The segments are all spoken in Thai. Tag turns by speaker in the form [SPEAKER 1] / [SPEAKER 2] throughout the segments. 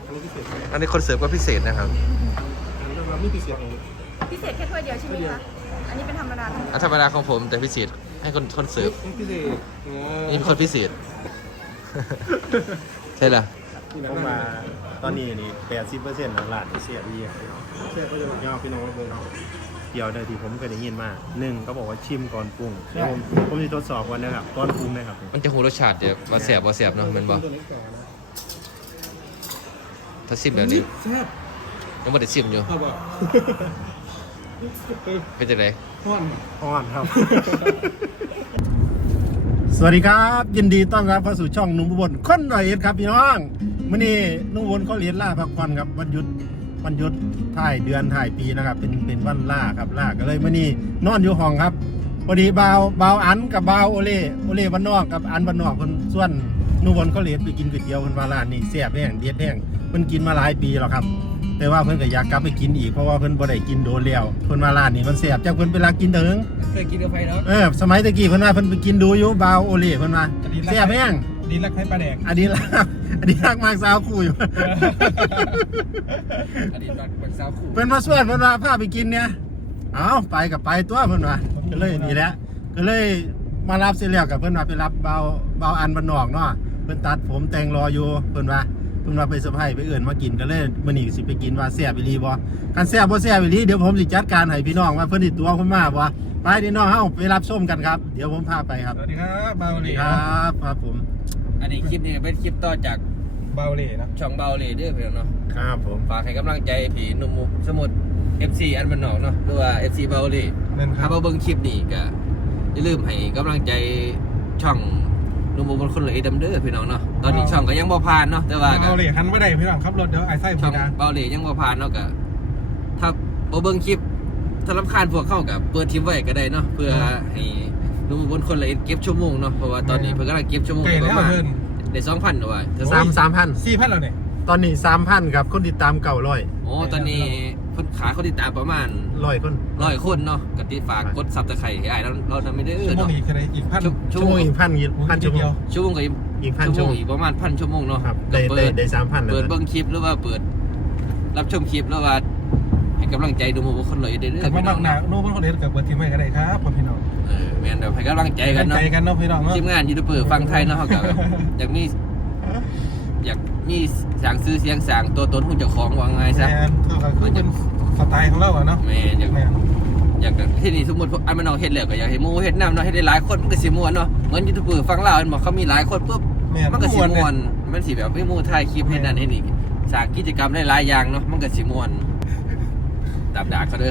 [SPEAKER 1] อันนี้พิเศษ
[SPEAKER 2] อันนี้คนเสิร์ฟก็พิเศษนะครับ
[SPEAKER 1] อันนี้เราไม่พิเศษเอง
[SPEAKER 3] พิเศษแค่ถ้วยเดียวใช่ไหมคะ อันนี้เป็นธรรมดาทั้งหมด
[SPEAKER 2] อันธรรมดาของผมแต่พิเศษให้คนเสิร์ฟ
[SPEAKER 1] พิเศษ
[SPEAKER 2] นี่เป็นคนพิเศษ ใช่เหรอ
[SPEAKER 4] ผมมาตอนนี้นี่80%ของร้านเสียดี
[SPEAKER 1] เสียก็จะยาวพี่น้องว่าเบอร์
[SPEAKER 4] เกี่ยวได้ที่ผมเคยได้ยินมา1เขาบอกว่าชิมก่อนปรุงเดี๋ยวผมจะทดสอบก่อนนะครับก่อนปรุงนะครับ
[SPEAKER 2] มันจะหูรสชาติเดี๋ยวว่าแสบว่าแสบเนาะแมันบ่
[SPEAKER 1] ตัวเล็กกว่านะ
[SPEAKER 2] ถ้าซิมแบบนี้
[SPEAKER 1] แซ่บ
[SPEAKER 2] ยังไม่ได้ซิมอยู่
[SPEAKER 1] เอาบ่
[SPEAKER 2] เป็นจังได
[SPEAKER 1] ท่อน
[SPEAKER 4] อ่อนครับ สวัสดีครับยินดีต้อนรับเข้าสู่ช่องหนุ่มอุบลคนร้อยเอ็ดครับพี่น้องมื้อนี้หนุ่มอุบลเขาเรียนล่าพักผ่อนครับวันหยุดท้ายเดือนท้ายปีนะครับเป็นวันล่าครับล่าก็เลยมื้อนี้นอนอยู่ห้องครับพอดีบ่าวอันกับบ่าวโอเล่บ้านนอกกับอันบ้านนอกคนส่วนหนุ่มอุบลเขาเรียนไปกินก๋วยเตี๋ยวคนว่าร้านนี้แซ่บแห้งเด็ดแห้งเพิ่นกินมาหลายปีแล้วครับแต่ว่าเพิ่นก็อยากกลับไปกินอีกเพราะว่าเพิ่นบ่ได้กินโดนแล้วเพิ่นว่าร้านนี้มันแซ่บจักเพิ่นไปรักกินถึง
[SPEAKER 2] เคยกินกาแฟเนาะ
[SPEAKER 4] สมัยตะกี้เพิ่นว่าเพิ่นไปกินดูอยู่บาวโอเล่เพิ่นว่าแซ่บแห้ง
[SPEAKER 1] ดีรักให้ปลาแดก
[SPEAKER 4] อันนี้รักมากสาวคู่อยู่
[SPEAKER 2] อดีตเป็นสาวคู่
[SPEAKER 4] เพิ่นมาส่วนเพิ่นว่าพาไปกินเนี่ยเอาไปกับไปตัวเพิ่นว่าก็เลยนี่แหละก็เลยมารับเสร็จแล้วกับเพิ่นว่าไปรับบาวอันบ้านนอกเนาะเพิ่นตัดผมแต่งรออยู่เพิ่นว่าไปเซอร์ไพรส์ไปเอื่นมากินก็เลยมื้อนี้สิไปกินว่าแซ่บอีหลีบ่คันแซ่บบ่แซ่บอีหลีเดี๋ยวผมสิจัดการให้พี่น้องว่าเพิ่นสิตัวผมมาบ่ไปพี่น้องเฮาไปรับชมกันครับเดี๋ยวผมพาไปครับ
[SPEAKER 1] สวัสดีครับเบา
[SPEAKER 4] สวัส
[SPEAKER 1] เล่
[SPEAKER 4] ดีครับผม
[SPEAKER 2] อันนี้คลิปนี้เป็นคลิปต่อจาก
[SPEAKER 1] เบาเล่นะ
[SPEAKER 2] ช่องเบาเลยเด้อเพื่อนเนาะ
[SPEAKER 4] ครับผม
[SPEAKER 2] ฝากให้กำลังใจผีหนุ่มสมุทร FC อันบันนอกเนาะหรือว่า FC เบาเลย
[SPEAKER 1] นั่นค
[SPEAKER 2] ถ้า
[SPEAKER 1] รับ
[SPEAKER 2] มาเบิ่งคลิปนี้ก็อย่าลืมให้กำลังใจช่องหนุ่มบนคนเลยดำเด้อพี่น้องเนาะตอนนี้ช่องก็ยังบ่ผ่านเนาะแต่ว่าก็
[SPEAKER 1] เบาเล่หันไม่ได้พี่น้องขับรถเดี๋ยวไอ้ไส้
[SPEAKER 2] ช่
[SPEAKER 1] พี
[SPEAKER 2] อง
[SPEAKER 1] ดา
[SPEAKER 2] เบาเลยยังบ่ผ่านเนาะก็ถ้าบ่เบิ่งคลิปถ้ารำคาญพวกเข้ากับเปิดทิปไว้ก็ได้เนาะเพื่อให้หนุ่มบนคนเลยเก็บชั่วโมงเนาะเพราะว่าตอนนี้เพิ่นกำลังเก็บชั่วโมง
[SPEAKER 1] เก่ง
[SPEAKER 2] ป
[SPEAKER 1] แล้ว
[SPEAKER 2] ระมาณ
[SPEAKER 1] เพิ่น
[SPEAKER 2] ได้ 2,000ด้วย
[SPEAKER 4] 3,000
[SPEAKER 1] 4,000แล้วเนี่ย
[SPEAKER 4] ตอนนี้ 3,000ครับคนติดตาม900
[SPEAKER 2] โอ้ตอนนี้เพิ่นขาเขาติดตามประมาณ
[SPEAKER 4] 100คน
[SPEAKER 2] 100คนเนาะก็ติดฝากกดซับตะไคร้ให้อ้ายเรานำไม่ได้
[SPEAKER 1] ชั่วโมง
[SPEAKER 2] เนาะ
[SPEAKER 1] อีกแค่ไหนอีกพัน
[SPEAKER 4] ชั่วโมงอีก1,000ชั่วโมง
[SPEAKER 2] ชั่วโมงก็
[SPEAKER 4] อีก1,000
[SPEAKER 2] ชั่
[SPEAKER 4] ชั่
[SPEAKER 2] ว
[SPEAKER 4] ว
[SPEAKER 2] โม
[SPEAKER 4] โม
[SPEAKER 2] ง
[SPEAKER 4] ง
[SPEAKER 2] อีกประมาณ1,000 ชั่วโมงเนาะ
[SPEAKER 4] ครับ
[SPEAKER 2] ก็
[SPEAKER 4] ได้ 3,000แล้ว
[SPEAKER 2] เปิดเบิ่งคลิปหรือว่าเปิดรับชมคลิปแล้วว่าให้กำลังใจดูหมู่คนเลยเด้อ
[SPEAKER 1] ขับมา
[SPEAKER 2] พี่น้
[SPEAKER 1] บั
[SPEAKER 2] อก ง
[SPEAKER 1] หนาโน้ตคนเล่นกับเปิดทีมให้ก็ได้ครับพี่น้อง
[SPEAKER 2] แม่นเดี๋ยวให้กำลังใจกันเนาะ
[SPEAKER 1] ใจกันเนาะพี่น้องเนาะ
[SPEAKER 2] ทีมงานยูทูบเบอร์ฟังไทยเนาะเขาก็แบบอยากมีสร้างซื้อเสียงสร้างตัวตนของเจ้าของว่าไงซะ
[SPEAKER 1] แมนเข้ากับคือเป็นสไตล์ของเราอะเนาะ
[SPEAKER 2] แม่นอยาก
[SPEAKER 1] แมน
[SPEAKER 2] ที่นี่สมมุติอันมันเอาเฮ็ดแล้วก็อยากให้หมู่เฮ็ดนำเนาะเฮ็ดได้หลายคนมันก็สิม่วนเนาะเหมือนยูทูบเบอร์ฟังลาวเห็นบ่เขามีหลายคนปุ๊บ
[SPEAKER 1] แมน
[SPEAKER 2] มันก็สิม่วนมันสิแบบไม่มู่ถ่ายคลิปเฮ็ดนั่นเฮ็ดนี่สร้างกิจกรรมได้หลายอย่างเนาะมันก็สิม่วนตามดากเขาเด้อ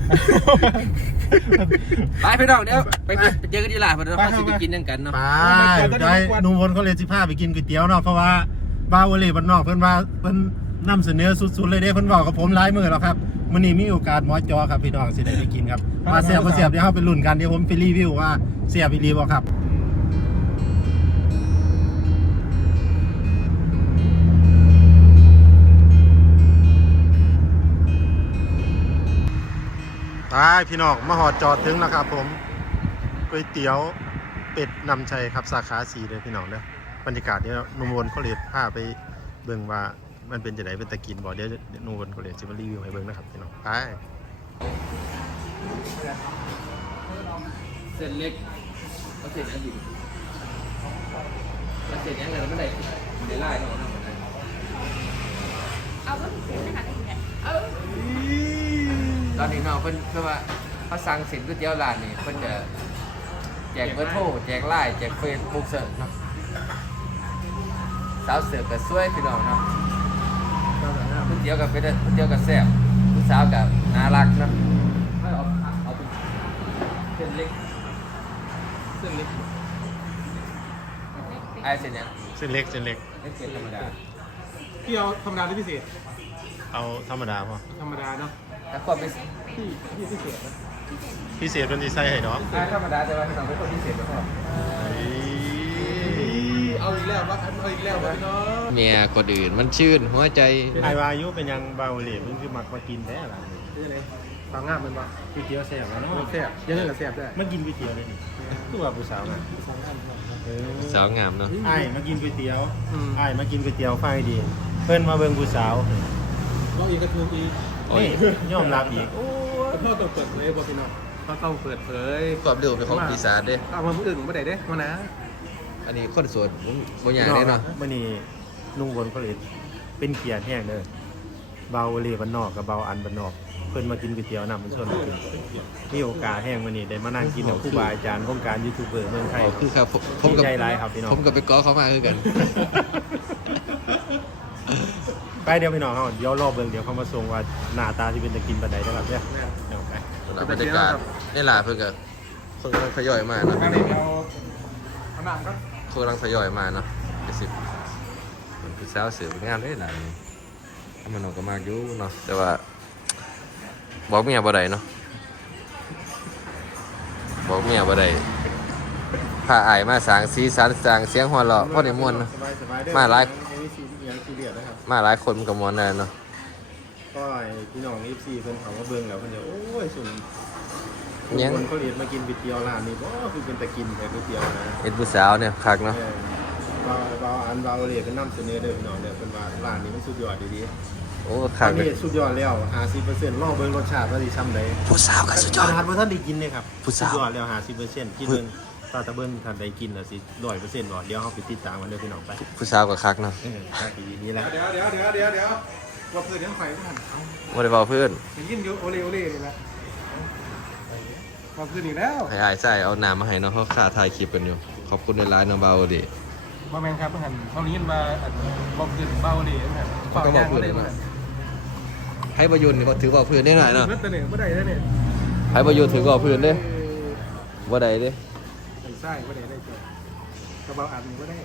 [SPEAKER 2] ไปพี่น้องเดี๋ยวไปเจอกันที่ร้านเพราะเราสิไปกินนั่นกันเนาะ
[SPEAKER 4] ไปได้นุ่มวนเขาเลยสิพาไปกินก๋วยเตี๋ยวเนาะเพราะว่าบาวโอเล่บ้านนอกเพิ่นว่าเพิ่นนำเสนอสุดๆเลยเด้เพิ่นบอกกับผมหลายมื้อแล้วครับมื้อนี้มีโอกาสหมอจอครับพี่น้องสิได้ไปกินครับว่าแซ่บบ่แซ่บเดี๋ยวเฮาไปลุ้นกันเดี๋ยวผมไปรีวิวว่าแซ่บอีหลีบ่ครับไปพี่น้องมาหอดจอดถึงแล้วครับผมก๋วยเตี๋ยวเป็ดนำชัยครับสาขา4เลยพี่น้องเด้อบรรยากาศเดี๋ยวนุ่มวนเขาเลยพาไปเบิ่งว่ามันเป็นจังได๋เป็นตะกินบ่เดี๋ยวนุ่มวนเขาเลยสิมารีวิวให้เบิ่งนะครับพี่น้องไป
[SPEAKER 2] เส้นเล็กเอาเส้นอันดีเอาเส้นยังไงไม่ได้ไล่เนาะ
[SPEAKER 3] เอาก็พิเศษนะคะได้เอา
[SPEAKER 2] ตอนนี้เนาะเพิ่นว่าเขาสั่งเส้นก๋วยเตี๋ยวร้านนี่เพิ่นจะแจกเบอร์โทรแจกไลน์แจกเฟซบุ๊กเสิร์ฟเนาะสาวเสิร์ฟก็สวยพี่น้องเนาะก๋วยเตี๋ยวก็เป็นก๋วยเตี๋ยวก็แซ่บผู้สาวก็น่ารักเนาะเอาเป็นเส้นเล็กไอ้เส้นยัง
[SPEAKER 4] เส้นเล็ก
[SPEAKER 2] เส้นธรรมดา
[SPEAKER 1] พี่เอาธรรมดาหรือพิเศษ
[SPEAKER 4] เอาธรรมดาพอ
[SPEAKER 1] ธรรมดาเนาะ
[SPEAKER 2] แต่ความเป็น
[SPEAKER 1] พี่พิเศษนะ
[SPEAKER 4] พิเศษเพิ่นสิใส่ให้ดอก
[SPEAKER 2] ธรรมดาแต่ว่าเราเป็นคนพิเศษก็พอ
[SPEAKER 1] เอาอีกแล้ววะเอาอีกแล้ววะพี่น้อง
[SPEAKER 2] เมียคนอื่นมันชื่นหัวใจ
[SPEAKER 4] ไอ้วายุเป็นยังบาวโอเล่เพิ่นคือมักมากินแท้ล่ะ
[SPEAKER 1] นี่อะไรปลางงามมันปะ
[SPEAKER 4] ก๋วยเตี๋ยวแซ่บแล้วเนาะ
[SPEAKER 1] แซ่บยังไงก็แซ่บได้
[SPEAKER 4] มากินก๋วยเตี๋ยวเลยนี่คือว่าผู้สาวน่ะ
[SPEAKER 2] สาวงามเนาะ
[SPEAKER 4] อ้ายมากินก๋วยเตี๋ยวอ้ายมากินก๋วยเตี๋ยวไฟดีเพิ่นมาเบิ่งผู้สาว
[SPEAKER 1] ก็อีกกระทูอีก
[SPEAKER 4] นี่ยอมรับอีก
[SPEAKER 1] พ่อต้องเปิดเผยบ่พี่น้องพ่อต้องเปิดเผย
[SPEAKER 2] ความเร็วเป็นของปีศาจเด้
[SPEAKER 1] เอามาอื่นบ่ได้เด้มานะ
[SPEAKER 2] อันนี้คนโสดบ่อยากได้เนาะ
[SPEAKER 4] มื้อนี้ลุงวนเขาเลยเป็นเกียรติแห้งเด้อเบาเลบ้านนอกกับเบาอันบ้านนอกเพิ่นมากินก๋วยเตี๋ยวน้ำมันชวนมากินมีโอกาสแห้งมื้อนี้ได้มานั่งกินกับครูบาอาจารย์วงการยูทูบเบอร์เมืองไทย
[SPEAKER 2] คือครับผมกับ
[SPEAKER 4] ดีใจหลายครับพี่น้อง
[SPEAKER 2] ผมกับไปก้อเขามาคือกัน
[SPEAKER 4] ไปเดี๋ยวพี่น้องเขาเดี๋ยวรอเบิ่งเดี๋ยวเขามาส่งว่าหน้าตาที่เป็นตะกินปานใดนะครับเนี่ยเดี๋ยวไป
[SPEAKER 2] บรรยากาศนี่ล่ะเพิ่นก็คนกำลังทยอยมาเนาะ
[SPEAKER 1] อันนี้เอาเอาน้ำก็
[SPEAKER 2] คนกำลังทยอยมาเนาะ70มันคือสาวเสือเป็นงานได้หลายถ้ามันออกก็มากอยู่เนาะแต่ว่าบอกเมียบ่ได้เนาะบอกเมียบ่ได้พาอายมาสร้างสีสันสร้างเสียงหัวเราะพอได้ม่วนเนาะ
[SPEAKER 4] สบายๆ
[SPEAKER 2] มาหลาย
[SPEAKER 4] ไม่ซีเรียสซีเรียสนะครับ
[SPEAKER 2] มาหลายคนมันก็ม่วนแน่เนาะ
[SPEAKER 4] ก็พี่น้อง FC เพิ่นเขามาเบิ่งแล้วเพิ่นจะโอ้ยสุน
[SPEAKER 2] ยัง
[SPEAKER 4] คนเขาเรียนมากินก๋วยเตี๋ยวร้านนี้บ่คือเป็นตะกินแต่ก๋วยเตี๋ยวนะ
[SPEAKER 2] เอ็ดผู้สาวเนี่ยคักเนาะ
[SPEAKER 4] เบาอันเบาเรียเป็นนำเสนอเด้อพี่น้องเด้อเพิ่นว่าร้านนี้มันสุดยอดดี
[SPEAKER 2] โอ้
[SPEAKER 4] ๆ
[SPEAKER 2] คั
[SPEAKER 4] อั
[SPEAKER 2] ก
[SPEAKER 4] น
[SPEAKER 2] เลย
[SPEAKER 4] นี้สุดยอดแล้ว50%รอเบิ่งรสชาติว่าสิซ้ำใด
[SPEAKER 2] ผู้สาวก็สุดยอด
[SPEAKER 4] ขนาดบ่ทันได้กินเลยครับ
[SPEAKER 2] ผู้สาว
[SPEAKER 4] สุดยอดแล้ว50%กินเบิ่งตาเบิ่งทันได้กินแล้วสิ100%บ่เดี๋ยวเฮาไปติดตามกันเด้อพี่น้องไป
[SPEAKER 2] ผู้สาวก็คักเนาะ
[SPEAKER 4] ครับดีๆแล้ว
[SPEAKER 1] เดี๋ยวว่าเพื่อนยังไฟก็หันเอา
[SPEAKER 2] บ่ได้เว้าเพื่อน
[SPEAKER 1] ไปยินอยู่โอเลนี่แหละว่าเพื่อนอีกแล้ว
[SPEAKER 2] ให้อายใส่เอาน้ำมาให้เนาะเขาค่าถ่ายคลิปกันอยู่ขอบคุณในไลน์น้องเบาดิ
[SPEAKER 1] ว่าแมนครับหันเขาเรียนมาบอกเพื่อนเบาเลยหันฝากยางเขาเลยหัน
[SPEAKER 2] ให้ประยุนนี่บ่ถือว่าเพื่อนได้หน่อยเนาะ
[SPEAKER 1] เมื่อแต่เนี่ยเมื่อใดแล้วเนี่ย
[SPEAKER 2] ให้ประยุนถือว่าเพื่อนเด้บ่ได้เด้
[SPEAKER 1] ใส่ไส้เมื่อใดได้เจอกระเป๋าอัดก็ได้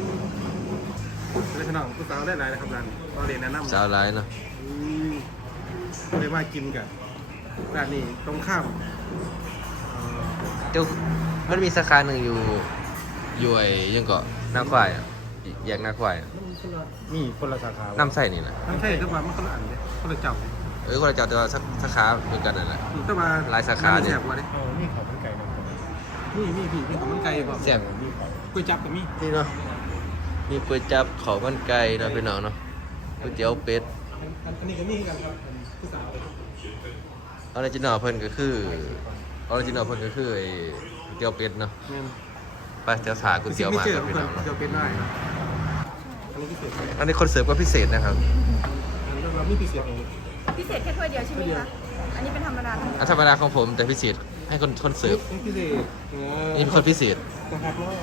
[SPEAKER 1] เลยขนมผู้สาวได้หลายนะครับร้านเราเรียนแนะนำ
[SPEAKER 2] สาวหลายเนาะ
[SPEAKER 1] เลยมากินกันร้านนี้ตรงข้าม
[SPEAKER 2] เดี๋ยวมันมีสาขาหนึงอยู่ไอ้ยังเกาะนาควายอะแยกนาควายอะ
[SPEAKER 4] มีคนละสาขา
[SPEAKER 2] น้ำใส่นี่แหละ
[SPEAKER 1] ทั้งใช่ทุกวันมันคนละอันเลยคนละเจ้า
[SPEAKER 2] คนละเจ้าแต่ว่าสาขาเหมือนกันนั่นแหละ
[SPEAKER 1] แต่ว่า
[SPEAKER 2] หลายสาขาเนี่ย
[SPEAKER 1] แซ่บกว่าดิ
[SPEAKER 4] นี่เขาเป็นไก่นะผม
[SPEAKER 1] นี่พี่ของมันไก่ป่ะ
[SPEAKER 2] แซ่บ
[SPEAKER 4] นี่เขา
[SPEAKER 1] ก๋วยจับกับมี
[SPEAKER 2] นี่เนาะมีก๋วยจับข้าวมันไก่เนาะพี่น้องเนาะก๋วยเตี๋ยวเป็ด
[SPEAKER 1] อันนี้ก็มีกันครับผู้สาว
[SPEAKER 2] ออริจินอลเพิ่นก็คือไอ้ก๋วยเตี๋ยวเป็ดเนาะ
[SPEAKER 1] เนี่ย
[SPEAKER 2] ไปเดี๋ยวถ่ายก๋วยเตี๋ยวมากับพี่น้องเนาะ
[SPEAKER 1] เดี๋ยวเป็นได้อันนี้พิเศษ
[SPEAKER 2] อันนี้คนเสิร์ฟก็พิเศษนะครับ
[SPEAKER 1] เรามีพิเศษเอง
[SPEAKER 3] พิเศษแค่ถ้วยเดียวใช่ไหมคะ อันนี้เป็นธรรมดาทั้งหมด
[SPEAKER 2] อันธรรมดาของผมแต่พิเศษให้คนเสิร์ฟ
[SPEAKER 1] พิเศษ
[SPEAKER 2] นี่เป็นคนพิเศษ
[SPEAKER 1] นะครับพ่อ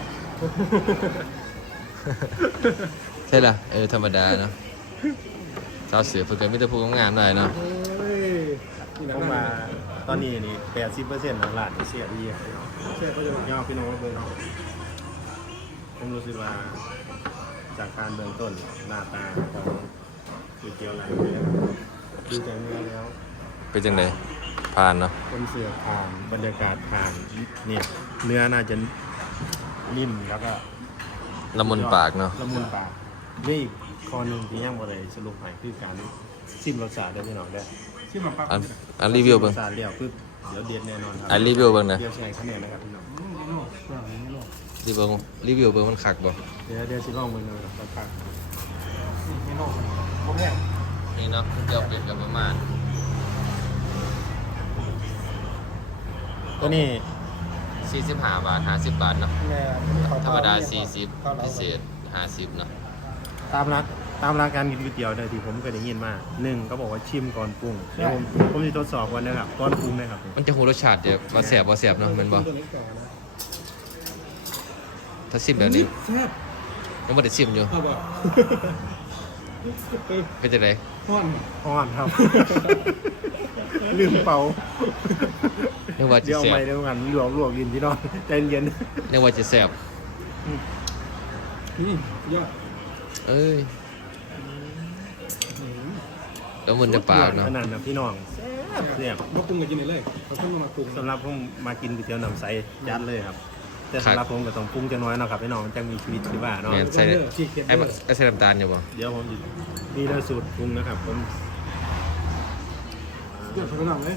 [SPEAKER 2] ใช่ล่ะธรรมดาเนาะสาวเสือฝึกกันมิตรภูมิงามหน่อยเนาะ
[SPEAKER 4] เข้ามาตอนนี้นี่80%ของร้านนี่เสียดีครับ
[SPEAKER 1] เสียก็จะ
[SPEAKER 4] ยอดพี่น้องเบิ่งผมรู้สึกว่าจากการเบื้องต้นหน้าตาของก๋วยเตี๋ยวร้านนี้ดูจากเนื้อแล้ว
[SPEAKER 2] เป็นจังไดผ่านเนาะ
[SPEAKER 4] คนเสือผ่านบรรยากาศผ่านเนี่ยเนื้อน่าจะนิ่มแล้วก็
[SPEAKER 2] ละมุนปากเนาะ
[SPEAKER 4] ละมุนปากนี่อีกข้อหนึ่งที่ยังบ่ได้สรุปให้คือการชิมรสชาติได้พี่น้องได้
[SPEAKER 1] ชื่อหมาปัก
[SPEAKER 2] อันรีวิว
[SPEAKER 4] ร
[SPEAKER 2] เบิ่ง
[SPEAKER 4] สชาติแล้วปึ๊บเดี๋ยวเด็ดแน่นอนครั
[SPEAKER 2] อันรีวิวเบิ่งนะ
[SPEAKER 4] เดี๋ยวใช้คะแนนนะครับพี่น้อง
[SPEAKER 2] รีวิวเบิ่งมันคักบ่
[SPEAKER 4] เดี๋ยวสิลองเบิ่งเลยสักพัก
[SPEAKER 1] ไม่โน่ผมเนี่ย
[SPEAKER 2] นี่เนาะเตี๋ยวเป็ดกับประมาณ
[SPEAKER 4] ตัวนี้
[SPEAKER 2] 45 บาท50 บาทเนาะ
[SPEAKER 1] แม่
[SPEAKER 2] ธรรมดา40พิเศษ50เนาะ
[SPEAKER 4] ตามรักการกินก๋วยเตี๋ยวได้ที่ผมเคยได้ยินมาหนึ่งเขาบอกว่าชิมก่อนปรุงเดี๋ยวผมจะทดสอบก่อนนะครับก่อนปรุงนะครับ
[SPEAKER 2] มันจะหูรสชาติเดี๋ยวว่าแซ่บบ่แซ่บเนาะแม่นบ่
[SPEAKER 1] ตัวนี้ก่อนนะ
[SPEAKER 2] ถ้าซิมแบบนี้
[SPEAKER 1] แซ่บ
[SPEAKER 2] ยังบ่ได้ซิมอยู่
[SPEAKER 1] เอาบ่
[SPEAKER 2] เป็นจังได๋
[SPEAKER 1] ห้อน
[SPEAKER 4] อ่อนครับ ลืมเป่า
[SPEAKER 2] นึกว่าจะ
[SPEAKER 4] เดี๋ยว
[SPEAKER 2] แซ่
[SPEAKER 4] ไม่
[SPEAKER 2] บ
[SPEAKER 4] เดี๋ยวกันลวกลิ้นพี่น้องใจเย็น
[SPEAKER 2] นึกว่าจะแซ่บ
[SPEAKER 1] นี่ยอด
[SPEAKER 2] เอ้ยแล้วมันจะปากเนาะ
[SPEAKER 4] ขนาดนะพี่น้องแซ่บ
[SPEAKER 1] มาปรุงกันกินเลยเขาเพิ่งมาปรุง
[SPEAKER 4] สำหรับผมมากินก๋วยเตี๋ยวน้ำใสยัดเลยครับ แต่สำหรับผมก็ต้องปรุงจะน้อยเนาะครับพี่น้องจะมีชีวิตชีวาเนาะ
[SPEAKER 2] แม่นใส่
[SPEAKER 1] ฉีกเก็บ
[SPEAKER 2] ไอ้ใส่น้ำตาลอยู่บ่
[SPEAKER 4] เดี๋ยวผมนี่ได้สูตรปรุงนะครับผม
[SPEAKER 1] เดี๋ยวเขาหนังเลย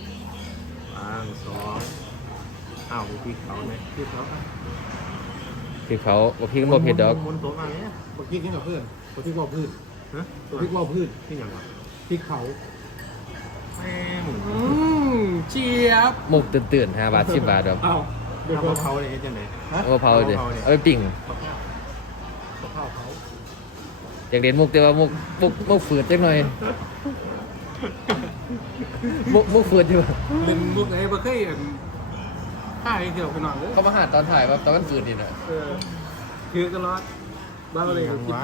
[SPEAKER 4] อ้าวพริกเขาไหม
[SPEAKER 1] พี่เขา
[SPEAKER 2] คือเขาบ่พริกบ่เผ็ดดอก
[SPEAKER 4] ม้วนโต๊ะมาเนี่ย
[SPEAKER 1] บอกกินกับเพื่อนบอกที่บอกเพื่อน
[SPEAKER 2] พริกว่าพืช
[SPEAKER 4] ที่อย่างไร
[SPEAKER 2] พริกเขา
[SPEAKER 1] แม่หมู
[SPEAKER 2] เจี๊ยบหมกตื่น5 บาท 10 บาทดอก
[SPEAKER 1] เอ้า
[SPEAKER 4] เดี๋ยวเขาเลยยังไง
[SPEAKER 2] เอามาเผาดิเอาไปปิ้ง
[SPEAKER 1] ข้าวเขา
[SPEAKER 2] อยากเรียนมุกแต่ว่ามุกฝืดจังหน่อยมุกฝืดอยู่
[SPEAKER 1] เล่นมุกไหนบ่เคยฆ่าเที่ยวไปหน่อยเลย
[SPEAKER 2] เขามาหาตอนถ่ายว่าตอนกันฝืดนี่นะ
[SPEAKER 1] คือตลอดบ้าเลย
[SPEAKER 4] อย่างว่า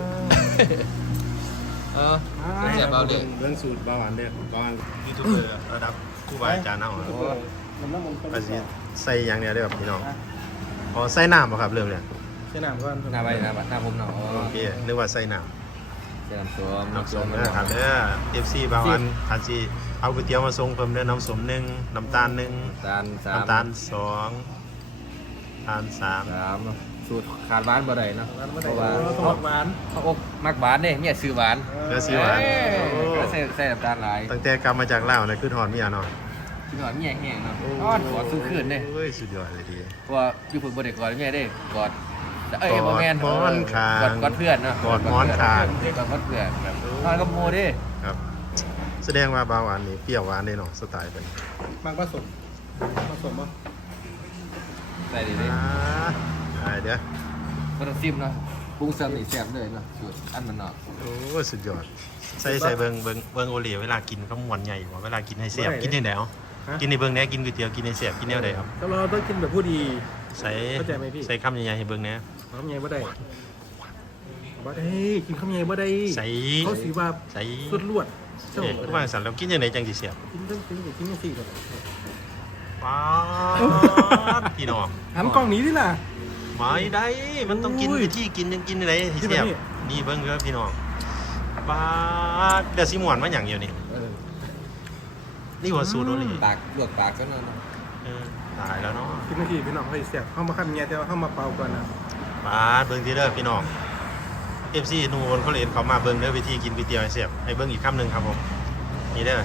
[SPEAKER 2] เออเสียบเอาเลย
[SPEAKER 4] เรื่องสูตรเบาหวานเนี่ยเบาหวานยูทูบเบอร์ระดับครูบาอาจารย์เอาภาษีใส่อย่างเนี้ยได้แบบพี่น้องอ๋อใส่น้ำป่ะครับเริ่มเนี่ย
[SPEAKER 1] ใช่น้ำก่อน
[SPEAKER 2] หน้าใบหน้าผมเนาะ
[SPEAKER 4] โอเคนึกว่าใส่น้
[SPEAKER 2] เสียน้ำส้ม
[SPEAKER 4] ำน้ำส้มนะครับเด้อ FC เบาหวานอาจีเอาก๋วยเตี๋ยวมาส่งเพิ่มเด้อน้ำส้ม1น้ำตาล1
[SPEAKER 2] จาน3
[SPEAKER 4] น้ำตาล2น้ำตาล3
[SPEAKER 2] สูตรขาดหวานบ่ได้เนาะเพราะว่า
[SPEAKER 1] ต้องหวาน
[SPEAKER 2] เขาอกมักหวานเนี่ยซื้อหวาน
[SPEAKER 4] เนื้อสีหวาน
[SPEAKER 2] ก็ใส่น้ำตาลหลาย
[SPEAKER 4] ตั้งแต่กลับมาจากลาวเนี่ยคือถอนเมียเนาะ
[SPEAKER 2] กินหวานแห้งๆเนาะอ้อนหัวสู้ขึ้นเนี่ย
[SPEAKER 4] โอ้ยสุดยอดเลยดี
[SPEAKER 2] เพราะว่าอยู่ฝึกบ่ได้กอดแม่ได้กอดเอ้ยบ่แม่น
[SPEAKER 4] กอดหมอนคาง
[SPEAKER 2] กอดเพื่อนเนาะ
[SPEAKER 4] กอดหมอนคาง
[SPEAKER 2] กอดเพื่อนแบบนอนกับโมดิ
[SPEAKER 4] ครับ แสดงว่าเบาหวานนี่เปรี้ยวหวานได้เนาะสไตล์เป็น
[SPEAKER 1] บางผสมป่ะ
[SPEAKER 2] ใส่ดีดิ
[SPEAKER 4] เดี๋ยว
[SPEAKER 2] บ่ต้องซิมเนาะปรุงซ้ำนี่แซ่บเลยเนาะสูตรอันมันเนาะ
[SPEAKER 4] โอ้ยสุดยอดใส่เบิ่งโอเล่เวลากินก็ม่วนใหญ่กว่าเวลากินให้แซ่บกินยังไงเอากินในเบิ่งแหน่กินก๋วยเตี๋ยวกินให้แซ่บกินแนวใดครับ
[SPEAKER 1] ก็เราต้องกินแบบผู้ดี
[SPEAKER 4] ใส่
[SPEAKER 1] เข้าใจไหมพี่
[SPEAKER 4] ใส่คำใหญ่ๆให้เบิ่งแหน่
[SPEAKER 1] ข้าวใหญ่บ่ได้บ่ได้กินข้าวใหญ่บ่ได้
[SPEAKER 4] ใส่
[SPEAKER 1] เขาสีว่า
[SPEAKER 4] ใส่
[SPEAKER 1] สุดลวดเจ้า
[SPEAKER 4] เอ๊ะว่างสันแล้วกินยังไงจังสิแซ่บ
[SPEAKER 1] กินต้องกินกินยังสี่แบบ
[SPEAKER 4] ป๊าดพี่น้อง
[SPEAKER 1] หันกล้องนี้ดิล่ะ
[SPEAKER 4] ไม่ได้มันต้องกิน
[SPEAKER 1] อุ้ย
[SPEAKER 4] วิธีกินยังกินอะไรที่
[SPEAKER 1] ที่
[SPEAKER 4] แซ่บ
[SPEAKER 1] แบบนี้
[SPEAKER 4] นี่เบิ่งเด้อพี่น้องป๊าดเดี๋ยวสิม่วนมาหยังอยู่นี่นี่หัวสูตรโอเล่
[SPEAKER 2] ปากลวกปากซะหน่อย
[SPEAKER 4] ตายแล้วเนาะ
[SPEAKER 1] กินนาทีพี่น้องเขาเสียบเข้ามาขั้นเงี้ยแต่ว่าเข้ามาเป่าก่อนนะ
[SPEAKER 4] ป๊าดเบิ่งทีเด้อพี่น้อง FC นูนเขาเล่นเขามาเบิ่งเด้อวิธีกินก๋วยเตี๋ยวให้แซ่บให้เบิ่งอีกคำหนึงครับผมนี่เด้อ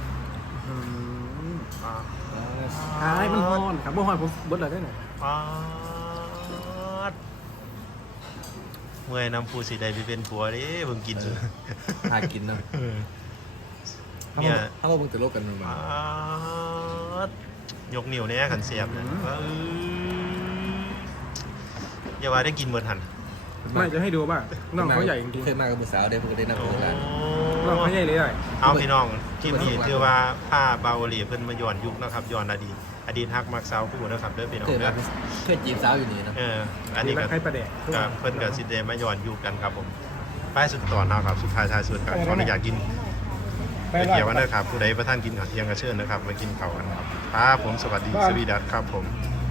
[SPEAKER 4] ป๊าด
[SPEAKER 1] ท้ายมันฮ้อนครับบ่ฮ้อนผมบดอะไรได้หน่อย
[SPEAKER 4] ป๊าดเมื่อยน้ำผู้สิได้ไปเป็นผัวเด้เบิ่งกิน
[SPEAKER 2] หากินเนาะ
[SPEAKER 4] เนี่ย
[SPEAKER 2] ถ้าว่ามึงจะลบกันมัน
[SPEAKER 4] ป๊าดยกนิ้วเนี่ยขันเสียบเนี่ยอย่าว่าได้กินเบิดหัน
[SPEAKER 1] ไม่จะให้ดูว่าน้องเขาใหญ่จริง
[SPEAKER 2] เคยมากับผู้สาวได้ปกตินะ
[SPEAKER 4] โอ้
[SPEAKER 2] เพื่อน
[SPEAKER 1] ๆน้องเขาใหญ่เลย
[SPEAKER 4] เอาพี่น้องที่นี่ถือว่าผ้าบาวลีเพิ่นมาย้อนยุคนะครับย้อนอดีตฮักมักสาวคู่นะครับเด้อพี่น้อง
[SPEAKER 2] เคย
[SPEAKER 4] เด้
[SPEAKER 2] มา
[SPEAKER 4] อ
[SPEAKER 2] เคยจีบสาวอยู่นี่เนาะ
[SPEAKER 4] อันนี้ก็
[SPEAKER 1] ให้ประเดะ
[SPEAKER 4] เพิ่นกับสิเดมาย้อนยุคกันครับผมป้ายสุดตอนนะครับสุดท้ายสุดกันขออนุญาตกินไปเกี่ยวกันเด้อครับผู้ใดประท่านกินข้าวเที่ยงก็เชิญนะครับมากินข้าวกันครับครับผมสวัสดีสวีดัสครับผม
[SPEAKER 1] ค